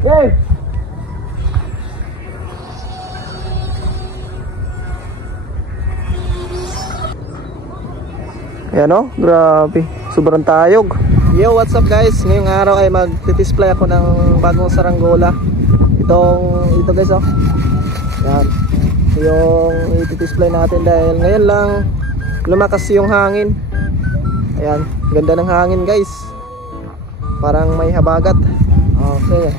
Okay. Ayan o, grabe. Sobrang tayog. Yo, what's up guys? Ngayong araw ay mag-display ako ng bagong saranggola. Ito guys oh. Yan. Yung i-display natin dahil ngayon lang lumakas yung hangin. Ayan, ganda ng hangin guys. Parang may habagat. Okay.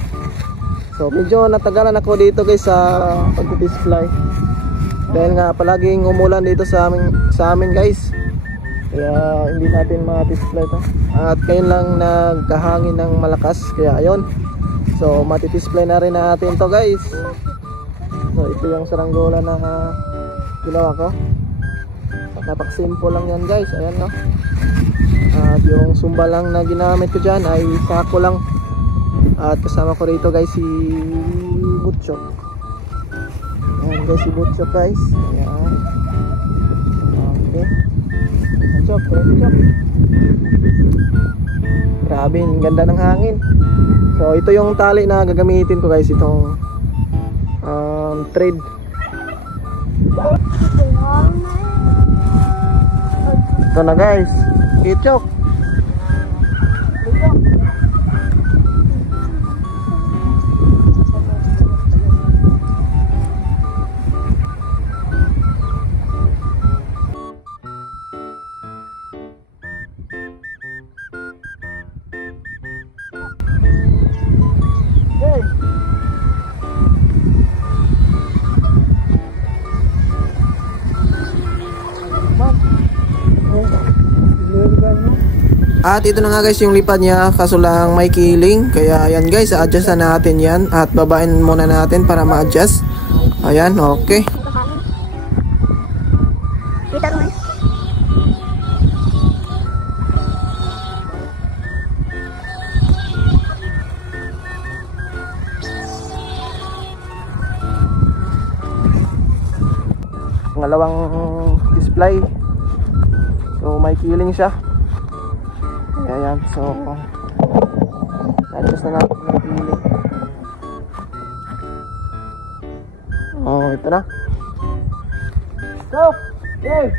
So medyo natagalan ako dito guys sa pag-display. Dahil nga palaging umulan dito sa amin guys. Kaya hindi natin ma-display to. At ngayon lang nagkahangin ng malakas. Kaya ayun. So mati-display na rin natin to guys. So ito yung saranggola na ginawa ko. Napaka-simple lang yan guys. Ayan no. At yung sumba lang na ginamit ko dyan ay sako lang. At kasama ko rito guys si Butchok. Ayan guys si Butchok guys. Ayan. Okay. Chok, chok. Grabe, ang ganda ng hangin. So ito yung tali na gagamitin ko guys. Itong thread. Ito na guys. Chok. At ito na nga guys yung lipad niya, kaso lang may kiling. Kaya ayan guys, adjust na natin yan. At babain muna natin para ma-adjust. Ayan, okay. Pangalawang display. So may kiling siya. Ayan, so adjust na natin yung kiling. Oh, ito na. Stop! Okay!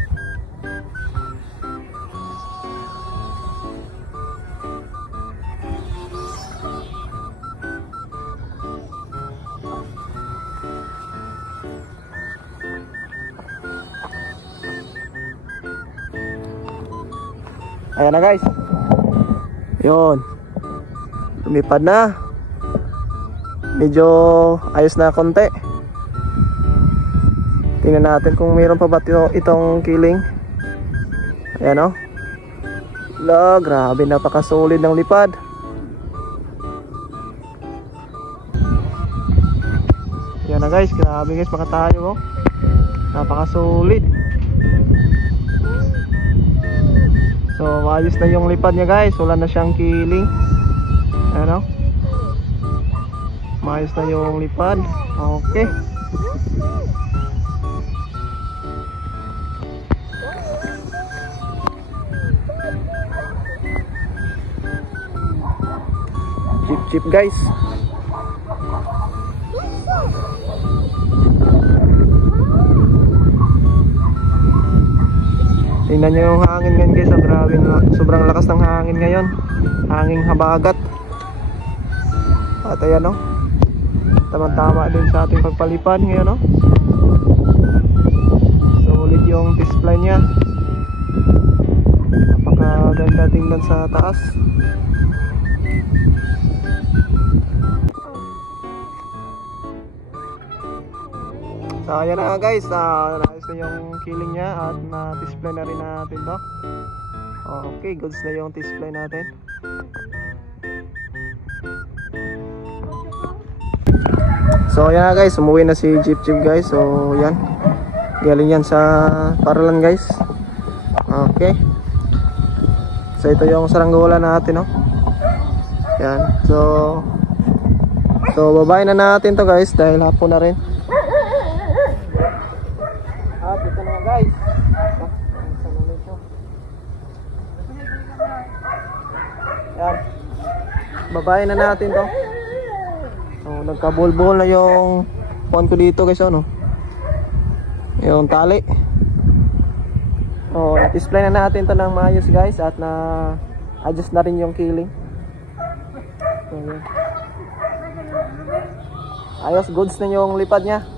Ayan na guys. Yun, lumipad na. Medyo ayos na konti. Tingnan natin kung mayroon pa ba itong kiling. Ayan o. La, grabe, napakasolid ng lipad. Ayan na guys, grabe guys, baka tayo o. Napakasolid. So ayos na yung lipad niya guys. Wala na siyang kiling. Ano? Maayos na yung lipad. Okay. Chip guys. Tingnan nyo yung hangin ngayon guys. Grabe, sobrang lakas ng hangin ngayon. Hangin habagat. At ayan o. Tama-tama din sa ating pagpalipad ngayon o. Solid yung display nya. Napakaganda tingnan sa taas. So ayan na guys, naayos na yung kiling nya at na-display na rin natin to. Okay, goods na yung display natin. So ayan na guys, umuwi na si Jeep guys. So yan, galing yan sa Paralan guys. Okay. So ito yung saranggola natin, no? Yan. So babayin na natin to guys dahil hapon na rin. At ito na guys. Yan. Babayin na natin to. So, nagkabulbul na yung phone ko dito guys, no? Yung tali. Oh, display na natin to ng maayos guys at na adjust na rin yung killing. Okay. Ayos, goods na yung lipad niya.